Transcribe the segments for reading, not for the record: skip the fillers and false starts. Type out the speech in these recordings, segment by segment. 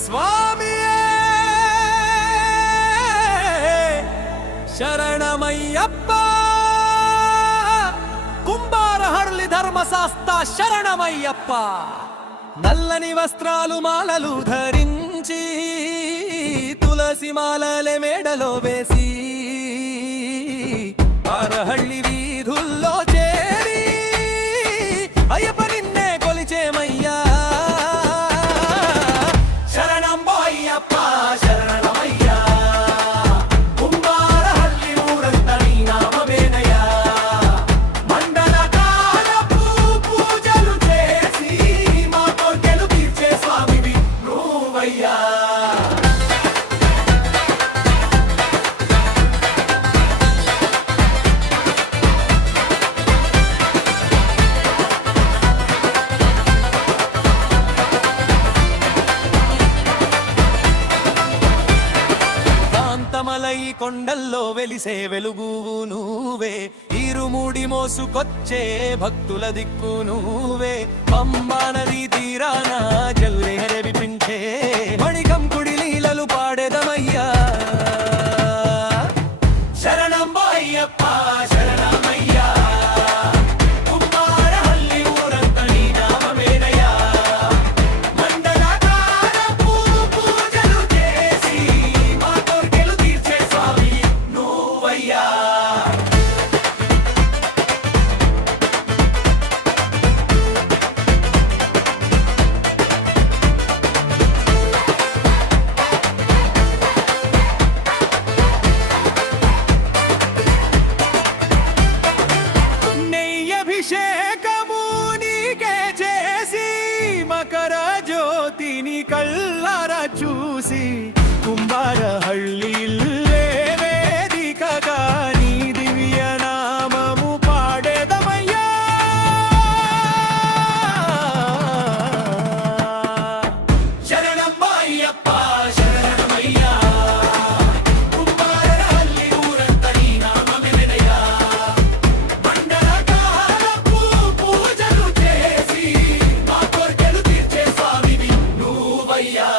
స్వామియే శరణమయ్యప్ప కుంభారహర్లి ధర్మశాస్త్ర శరణమయ్యప్ప నల్లని వస్త్రాలు మాలలు ధరించి తులసి మాలలే మేడలో వేసి అరహళ్ళి వీధుల్లో చేరి అయ్యప్ప నిన్నే కొలిచేమయ్యా శరణం అయ్యప్ప శరణమయ్యా కుంభారహళ్ళి ఊరంతా నీ నామమేనయ్యా మండల కాలపు పూజలు చేసి మా కోర్కెలు తీర్చే స్వామివి నువ్వయ్యా మలై కొండల్లో వెలిసే వెలుగు నువ్వే ఇరుముడి మోసుకొచ్చే భక్తుల దిక్కు నువ్వే పంబా నది తీరాన జల్లే విపించే మణికంకుడి లీలలు పాడేదమయ్యా శరణం అయ్యప్ప శరణమయ్యా కుంభారహళ్ళి ఊరంతా నీ నామమేనయ్యా మండల కాలపు పూజలు చేసి మా కోర్కెలు తీర్చే స్వామి నువ్వయ్యా అభిషేకము నీకే చేసి మకర జ్యోతిని కళ్ళారా చూసి కుంభారహళ్ళి వేదికగా నీ దివ్య నామము పాడేదమయ్యా శరణం అయ్యప్ప శరణమయ్యా కుంభారహళ్ళి ఊరంతా నీ నామమేనయ్యా మండల కాలపు పూజలు చేసి మా కోర్కెలు తీర్చే స్వామివి నువ్వయ్యా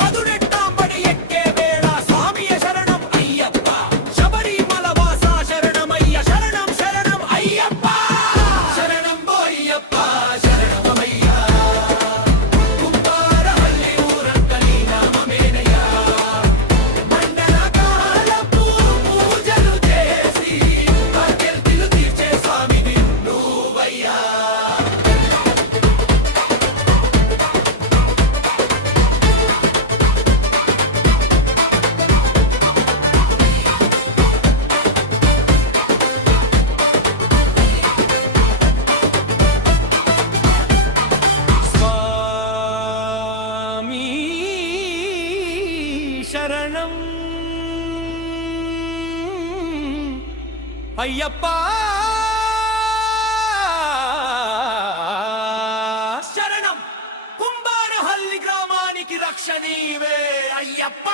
పదునెట్టాంబడి ఎక్కే వేళ స్వామియ శరణం అయ్యప్ప శబరిమల వాస శరణమయ్య శరణం శరణం అయ్యప్ప శరణం అయ్యప్ప శరణమయ్యా కుంభారహళ్ళి ఊరంతా నీ నామమేనయ్యా మండల కాలపు పూజలు చేసి కోర్కెలు తీర్చే స్వామివి నువ్వయ్యా స్వామి శరణం అయ్యప్ప శరణం కుంభారహళ్ళి గ్రామానికి రక్ష నీవే అయ్యప్ప